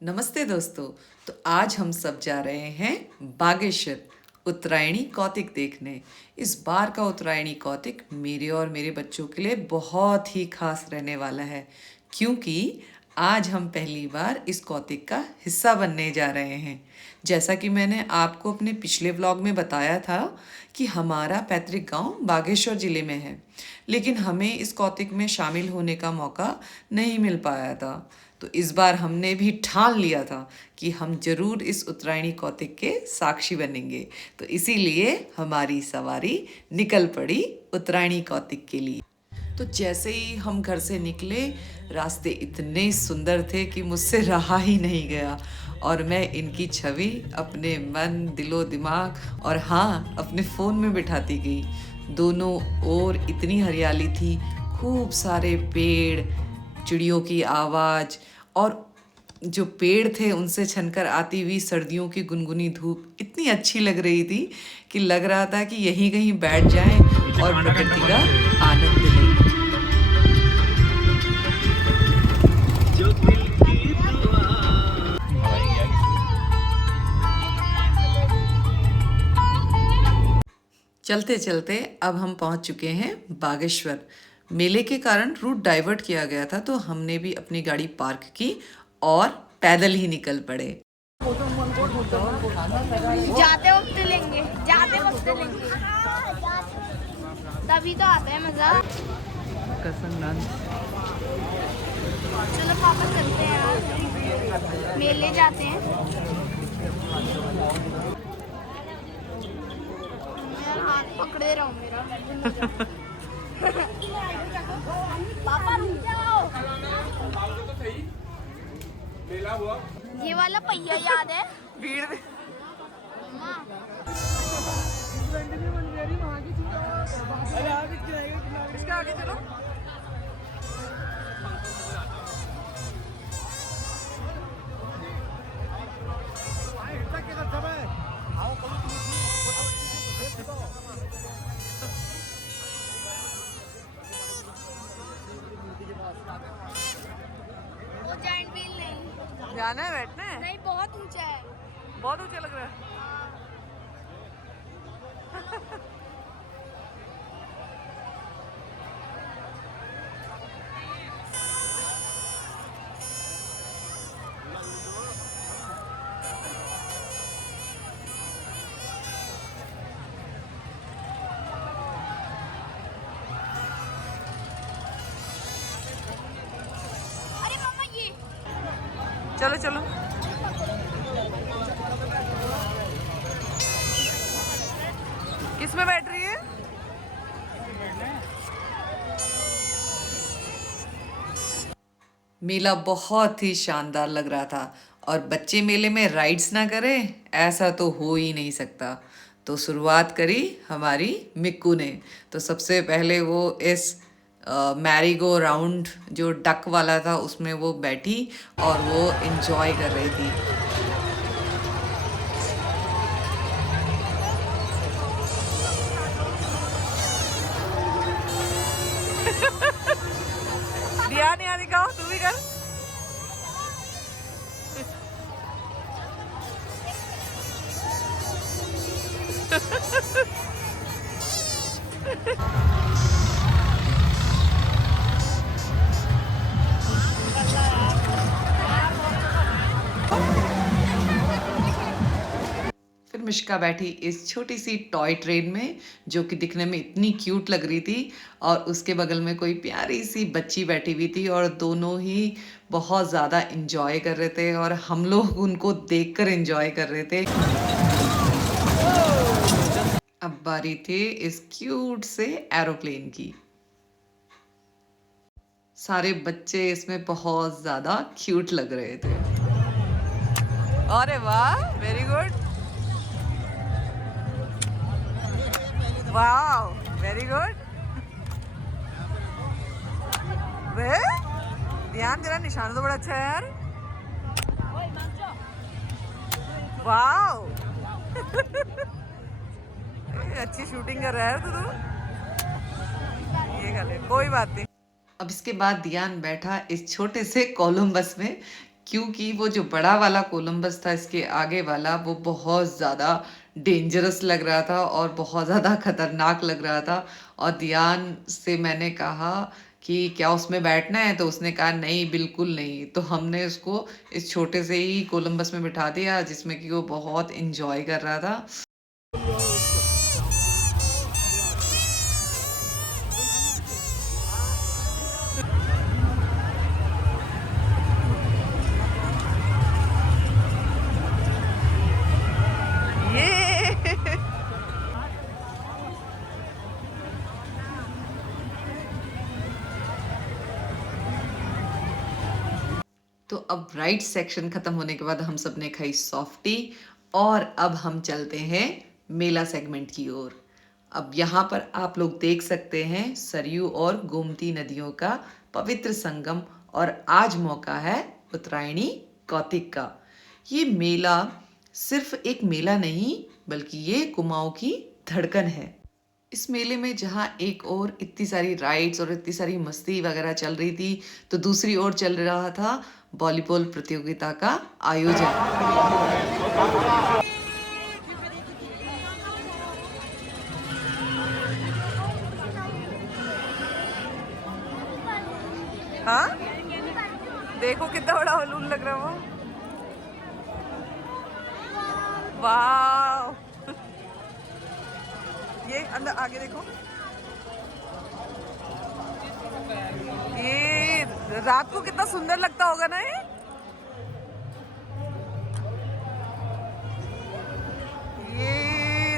नमस्ते दोस्तों। तो आज हम सब जा रहे हैं बागेश्वर उत्तरायणी कौतिक देखने। इस बार का उत्तरायणी कौतिक मेरे और मेरे बच्चों के लिए बहुत ही खास रहने वाला है, क्योंकि आज हम पहली बार इस कौतिक का हिस्सा बनने जा रहे हैं। जैसा कि मैंने आपको अपने पिछले व्लॉग में बताया था कि हमारा पैतृक गांव बागेश्वर ज़िले में है, लेकिन हमें इस कौतिक में शामिल होने का मौका नहीं मिल पाया था। तो इस बार हमने भी ठान लिया था कि हम जरूर इस उत्तरायणी कौतिक के साक्षी बनेंगे। तो इसीलिए हमारी सवारी निकल पड़ी उत्तरायणी कौतिक के लिए। तो जैसे ही हम घर से निकले, रास्ते इतने सुंदर थे कि मुझसे रहा ही नहीं गया और मैं इनकी छवि अपने मन, दिलो दिमाग और हाँ, अपने फ़ोन में बिठाती गई। दोनों ओर इतनी हरियाली थी, खूब सारे पेड़, चिड़ियों की आवाज़ और जो पेड़ थे उनसे छनकर आती हुई सर्दियों की गुनगुनी धूप इतनी अच्छी लग रही थी कि लग रहा था कि यहीं कहीं बैठ जाएं और प्रकृति का आनंद लें। चलते चलते अब हम पहुंच चुके हैं बागेश्वर। मेले के कारण रूट डाइवर्ट किया गया था, तो हमने भी अपनी गाड़ी पार्क की और पैदल ही निकल पड़े। जाते वक्त लेंगे तभी तो आता है मजा। चलो पापा चलते हैं यार, मेले जाते हैं। मैं हाथ पकड़े रहो मेरा। पापा रुक जाओ। ये वाला पहिया याद है? भीड़ में इसके आगे चलो। वो जाइंट व्हील नहीं, जाना है, बैठना है। नहीं बहुत ऊंचा है। बहुत ऊंचा लग रहा है। अरे मामा ये चलो चलो। किस में बैठ रही है? मेला बहुत ही शानदार लग रहा था और बच्चे मेले में राइड्स ना करें ऐसा तो हो ही नहीं सकता। तो शुरुआत करी हमारी मिक्कू ने। तो सबसे पहले वो इस मैरी गो राउंड जो डक वाला था उसमें वो बैठी और वो एंजॉय कर रही थी। दिया नहीं आ दिखाओ, तू भी कर। फिर मिश्का बैठी इस छोटी सी टॉय ट्रेन में, जो कि दिखने में इतनी क्यूट लग रही थी, और उसके बगल में कोई प्यारी सी बच्ची बैठी हुई थी और दोनों ही बहुत ज़्यादा इंजॉय कर रहे थे और हम लोग उनको देखकर इंजॉय कर रहे थे। अब बारी थी इस क्यूट से एरोप्लेन की। सारे बच्चे इसमें बहुत ज़्यादा क्यूट लग रहे थे। अरे वाह, वेरी गुड, वाह, वेरी गुड। वे ध्यान, तेरा निशान तो बड़ा अच्छा है यार। वाह अच्छी शूटिंग कर रहा है तू। ये गले कोई बात नहीं। अब इसके बाद दियान बैठा इस छोटे से कोलंबस में। क्योंकि वो जो बड़ा वाला कोलंबस था इसके आगे वाला वो बहुत ज़्यादा डेंजरस लग रहा था और बहुत ज़्यादा खतरनाक लग रहा था। और दियान से मैंने कहा कि क्या उसमें बैठना है, तो उसने कहा नहीं बिल्कुल नहीं। तो हमने उसको इस छोटे से ही कोलंबस में बिठा दिया जिसमें कि वो बहुत इंजॉय कर रहा था। ये तो अब राइड सेक्शन खत्म होने के बाद हम सब ने खाई सॉफ्टी और अब हम चलते हैं मेला सेगमेंट की ओर। अब यहाँ पर आप लोग देख सकते हैं सरयू और गोमती नदियों का पवित्र संगम और आज मौका है उत्तरायणी कौतिक का। ये मेला सिर्फ एक मेला नहीं बल्कि ये कुमाऊं की धड़कन है। इस मेले में जहाँ एक ओर इतनी सारी राइड्स और इतनी सारी मस्ती वगैरह चल रही थी तो दूसरी ओर चल रहा था वॉलीबॉल प्रतियोगिता का आयोजन। हाँ देखो कितना बड़ा बलून लग रहा है वो। वाह ये अंदर आगे देखो, ये रात को कितना सुंदर लगता होगा ना ये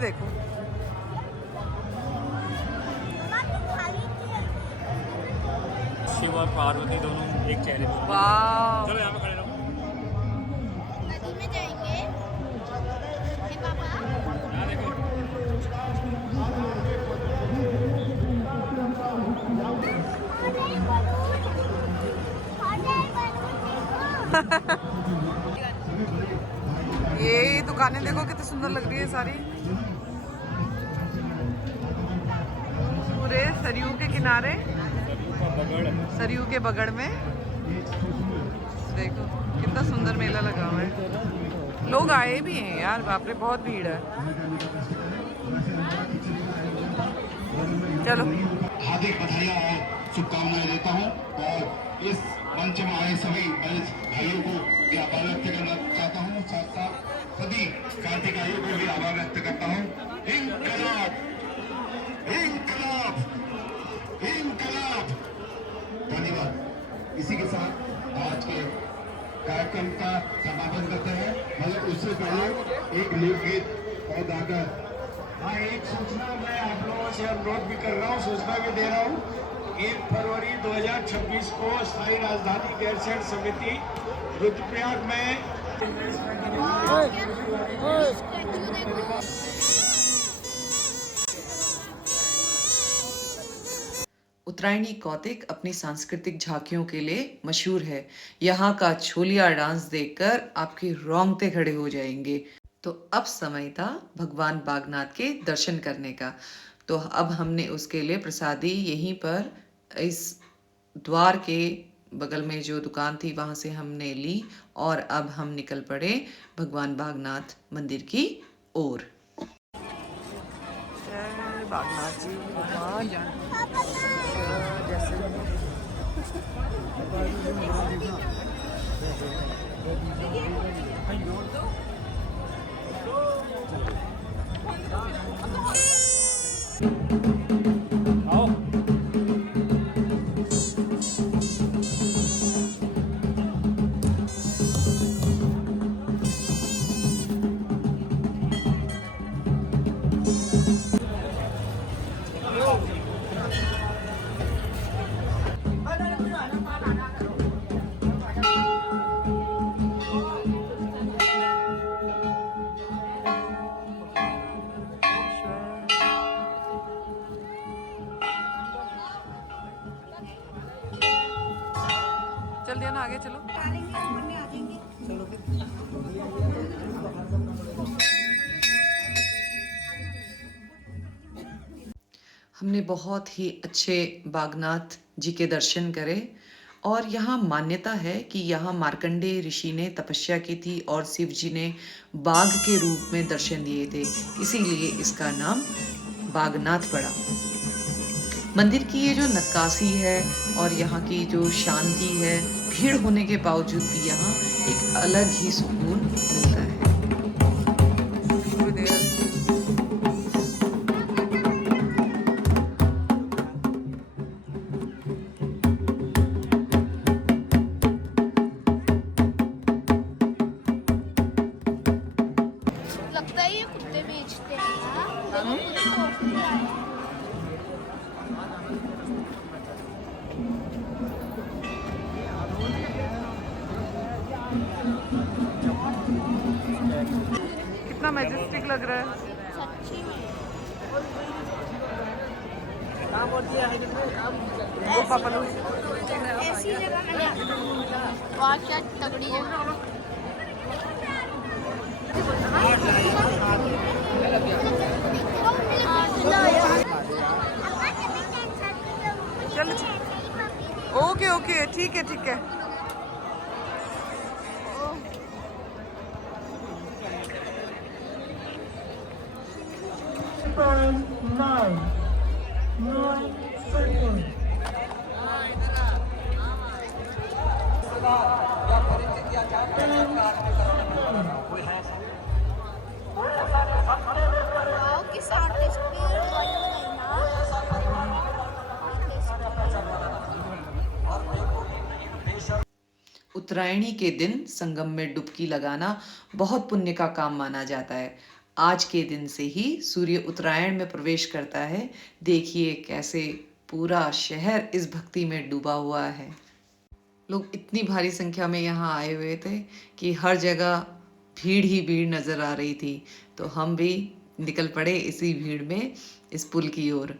देखो। शिव और पार्वती दोनों एक चेहरे पर। वाह चलो यहाँ पे खड़े रहो। नदी में जाएंगे हे पापा। यहाँ देखो। ये दुकानें देखो कितनी सुंदर लग रही है सारी, पूरे सरयू के किनारे, सरयू के बगड़ में। देखो कितना सुंदर मेला लगा हुआ है, लोग आए भी हैं यार, बाप रे बहुत भीड़ है। चलो हार्दिक बधाइयाँ और शुभकामनाएं देता हूँ और इस मंच में आए सभी भाइयों को भी आभार व्यक्त करना चाहता हूँ। साथ साथ सभी क्रांतिकारियों को भी आभार व्यक्त करता हूँ। इनकलाब इनकलाब इनकलाब। धन्यवाद। इसी के साथ आज के कार्यक्रम का समापन करते हैं, मगर उससे पहले एक लोकगीत और गाकर। हाँ, एक सूचना मैं आप लोगों से अनुरोध भी कर रहा हूँ, सूचना भी दे रहा हूँ। 1 फरवरी 2026 को स्थायी राजधानी गैरसैंण समिति रुद्रप्रयाग में उत्तरायणी कौतिक अपनी सांस्कृतिक झांकियों के लिए मशहूर है। यहाँ का छोलिया डांस देखकर आपके रोंगटे खड़े हो जाएंगे। तो अब समय था भगवान बागनाथ के दर्शन करने का। तो अब हमने उसके लिए प्रसादी यहीं पर इस द्वार के बगल में जो दुकान थी वहाँ से हमने ली और अब हम निकल पड़े भगवान बागनाथ मंदिर की ओर। बागनाथ जी भगवान आओ। चल दिया ना, आगे चलो। हमने बहुत ही अच्छे बागनाथ जी के दर्शन करे और यहाँ मान्यता है कि यहाँ मार्कंडेय ऋषि ने तपस्या की थी और शिव जी ने बाघ के रूप में दर्शन दिए थे, इसीलिए इसका नाम बागनाथ पड़ा। मंदिर की ये जो नक्काशी है और यहाँ की जो शांति है, भीड़ होने के बावजूद भी यहाँ एक अलग ही सुकून मिलता है। लगता है ये कुत्ते बेचते हैं ना। देखो, कुत्ते आए हैं। कितना मैजेस्टिक लग रहा है। सच्ची में ऐसी जगह में जाना। वाह क्या तगड़ी जगह। चल ओके ओके, ठीक है ठीक है। वाह किस आर्टिस्ट की ड्राइंग है ना। उत्तरायणी के दिन संगम में डुबकी लगाना बहुत पुण्य का काम माना जाता है। आज के दिन से ही सूर्य उत्तरायण में प्रवेश करता है। देखिए कैसे पूरा शहर इस भक्ति में डूबा हुआ है। लोग इतनी भारी संख्या में यहाँ आए हुए थे कि हर जगह भीड़ ही भीड़ नजर आ रही थी, तो हम भी निकल पड़े इसी भीड़ में इस पुल की ओर।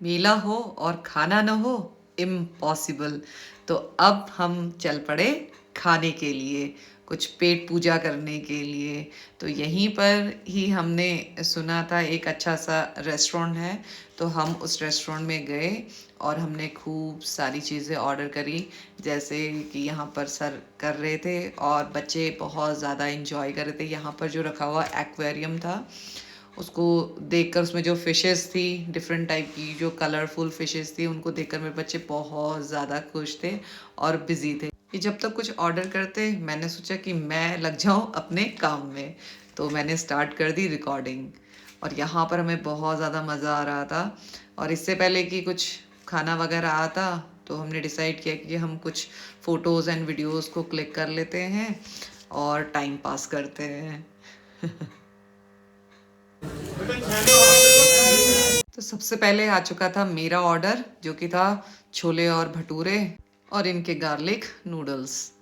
मेला हो और खाना न हो, इम्पॉसिबल। तो अब हम चल पड़े खाने के लिए, कुछ पेट पूजा करने के लिए। तो यहीं पर ही हमने सुना था एक अच्छा सा रेस्टोरेंट है, तो हम उस रेस्टोरेंट में गए और हमने खूब सारी चीज़ें ऑर्डर करी, जैसे कि यहाँ पर सर कर रहे थे और बच्चे बहुत ज़्यादा इंजॉय कर रहे थे। यहाँ पर जो रखा हुआ एक्वेरियम था, उसको देखकर उसमें जो फिशेस थी, डिफरेंट टाइप की जो कलरफुल फिशेस थी, उनको देखकर मेरे बच्चे बहुत ज़्यादा खुश थे और बिजी थे। कि जब तक कुछ ऑर्डर करते, मैंने सोचा कि मैं लग जाऊं अपने काम में, तो मैंने स्टार्ट कर दी रिकॉर्डिंग। और यहाँ पर हमें बहुत ज़्यादा मज़ा आ रहा था। और इससे पहले कि कुछ खाना वगैरह आता, तो हमने डिसाइड किया कि हम कुछ फ़ोटोज़ एंड वीडियोज़ को क्लिक कर लेते हैं और टाइम पास करते हैं। तो सबसे पहले आ चुका था मेरा ऑर्डर, जो कि था छोले और भटूरे और इनके गार्लिक नूडल्स।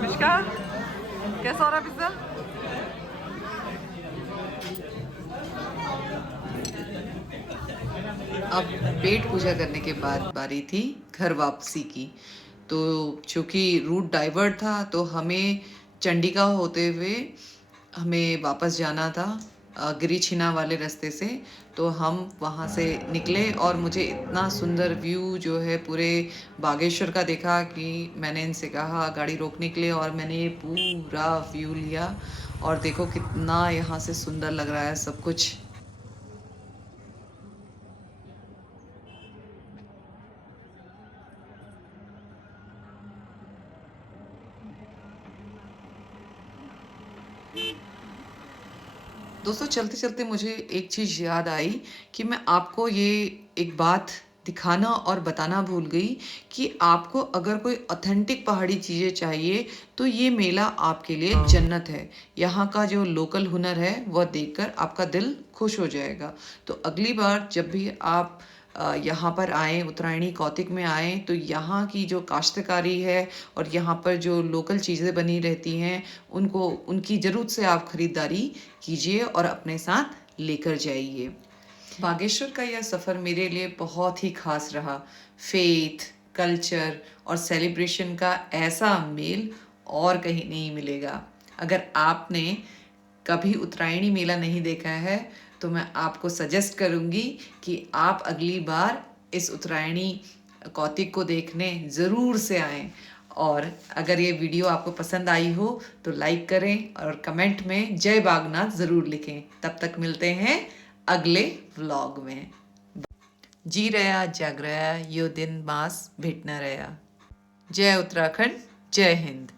मिष्का, कैसा हो रहा पिज्जा? अब पेट पूजा करने के बाद बारी थी घर वापसी की। तो चूँकि रूट डाइवर्ट था, तो हमें चंडिका होते हुए हमें वापस जाना था गिरिछिना वाले रास्ते से। तो हम वहाँ से निकले और मुझे इतना सुंदर व्यू जो है पूरे बागेश्वर का देखा कि मैंने इनसे कहा गाड़ी रोकने के लिए, और मैंने ये पूरा व्यू लिया। और देखो कितना यहाँ से सुंदर लग रहा है सब कुछ। दोस्तों चलते चलते मुझे एक चीज़ याद आई कि मैं आपको ये एक बात दिखाना और बताना भूल गई कि आपको अगर कोई ऑथेंटिक पहाड़ी चीज़ें चाहिए, तो ये मेला आपके लिए जन्नत है। यहाँ का जो लोकल हुनर है वह देखकर आपका दिल खुश हो जाएगा। तो अगली बार जब भी आप यहाँ पर आएँ, उत्तरायणी कौतिक में आएँ, तो यहाँ की जो काश्तकारी है और यहाँ पर जो लोकल चीज़ें बनी रहती हैं, उनकी ज़रूर से आप ख़रीदारी कीजिए और अपने साथ लेकर जाइए। बागेश्वर का यह सफ़र मेरे लिए बहुत ही खास रहा। फेथ, कल्चर और सेलिब्रेशन का ऐसा मेल और कहीं नहीं मिलेगा। अगर आपने कभी उत्तरायणी मेला नहीं देखा है, तो मैं आपको सजेस्ट करूंगी कि आप अगली बार इस उत्तरायणी कौतिक को देखने ज़रूर से आएं। और अगर ये वीडियो आपको पसंद आई हो तो लाइक करें और कमेंट में जय बागनाथ ज़रूर लिखें। तब तक मिलते हैं अगले व्लॉग में। जी रया जाग रया यो दिन मास भेटना रया। जय उत्तराखंड, जय हिंद।